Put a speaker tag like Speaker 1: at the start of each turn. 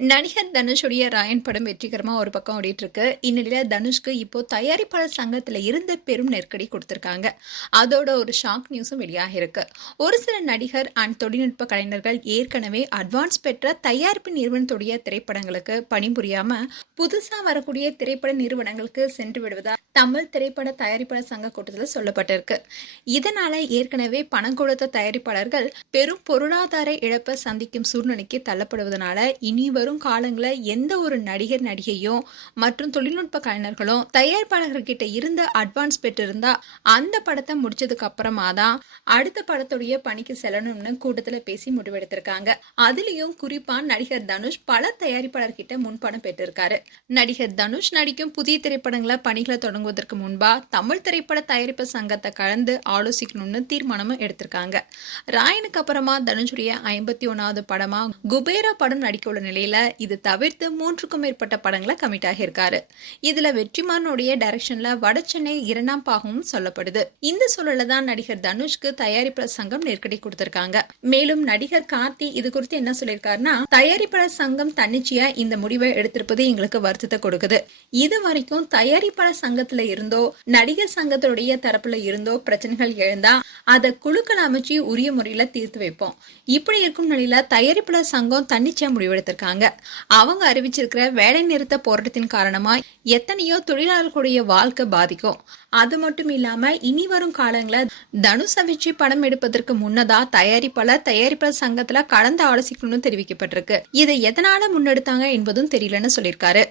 Speaker 1: நடிகர் தனுஷுடைய ராயன் படம் வெற்றிகரமாக ஒரு பக்கம் ஓடிட்டு இருக்கு இந்நிலையில் தனுஷ்க்கு இப்போ தயாரிப்பாளர் சங்கத்தில் இருந்து பெரும் நெருக்கடி கொடுத்துருக்காங்க. அதோட ஒரு ஷாக் நியூஸும் வெளியாகிருக்கு ஒரு சில நடிகர் அண்ட் தொழில்நுட்ப கலைஞர்கள் ஏற்கனவே அட்வான்ஸ் பெற்ற தயாரிப்பு நிறுவனத்துடைய திரைப்படங்களுக்கு பணிபுரியாம புதுசா வரக்கூடிய திரைப்பட நிறுவனங்களுக்கு சென்று விடுவதா தமிழ் திரைப்பட தயாரிப்பாளர் சங்க கூட்டத்தில் சொல்லப்பட்டிருக்கு. இதனால ஏற்கனவே பணம் கொடுத்த தயாரிப்பாளர்கள் பெரும் பொருளாதார இழப்பை சந்திக்கும் சூழ்நிலைக்கு தள்ளப்படுவதனால இனி வரும் காலங்களில் எந்த ஒரு நடிகர் நடிகையும் மற்றும் தொழில்நுட்ப கலைஞர்களும் தயாரிப்பாளர்கிட்ட இருந்த அட்வான்ஸ் பெற்றிருந்தா அந்த படத்தை முடிச்சதுக்கு அப்புறமா தான் அடுத்த படத்துடைய பணிக்கு செல்லணும்னு கூட்டத்தில் பேசி முடிவெடுத்திருக்காங்க. அதுலயும் குறிப்பா நடிகர் தனுஷ் பல தயாரிப்பாளர்கிட்ட முன்பணம் பெற்றிருக்காரு. நடிகர் தனுஷ் நடிக்கும் புதிய திரைப்படங்களை பணிகளை தொடங்குவதற்கு முன்பாக தமிழ் திரைப்பட தயாரிப்பு சங்கத்தை கலந்து ஆலோசிக்கணும்னு தீர்மானமும் எடுத்திருக்காங்க. ராயனுக்கு அப்புறமா தனுஷுடைய ஐம்பத்தி ஒன்றாவது படமா குபேரா படம் நடிக்க உள்ள நிலையில இது தவிர்த்து மூன்றுக்கும் மேற்பட்ட படங்களை கமிட் ஆகியிருக்காரு. இதுல வெற்றிமாறனுடைய டைரக்ஷன்ல வட சென்னை இரண்டாம் பாகமும் சொல்லப்படுது. இந்த சூழல தான் நடிகர் தனுஷ்க்கு தயாரிப்பாளர் சங்கம் நெருக்கடி கொடுத்திருக்காங்க. மேலும் நடிகர் கார்த்தி இது குறித்து என்ன சொல்லியிருக்காருன்னா தயாரிப்பாளர் சங்கம் தன்னிச்சையா இந்த முடிவை எடுத்திருப்பது எங்களுக்கு வருத்தத்தை கொடுக்குது. இது வரைக்கும் தயாரிப்பாளர் சங்கத்துல தரப்புல இருந்தோ நடிகர் சங்கத்துடைய தரப்புல இருந்தோ பிரச்சனைகள் எழுந்தா அதை குழுக்கள் அமைச்சு உரிய முறையில தீர்த்து வைப்போம். இப்படி இருக்கும் நிலையில தயாரிப்பாளர் சங்கம் தன்னிச்சையா முடிவெடுத்திருக்காங்க. அவங்க அறிவிச்சிருக்கிற வேலை நிறுத்த போராட்டத்தின் காரணமா எத்தனையோ தொழிலாளர்களுடைய வாழ்க்கை பாதிக்கும். அது மட்டும் இல்லாம இனி வரும் காலங்கள தனுஷ் வச்சு படம் எடுப்பதற்கு முன்னதா தயாரிப்பாளர் தயாரிப்பாளர் சங்கத்துல கலந்து ஆலோசிக்கணும்னு தெரிவிக்கப்பட்டிருக்கு. இதை எதனால முன்னெடுத்தாங்க என்பதும் தெரியலன்னு சொல்லியிருக்காரு.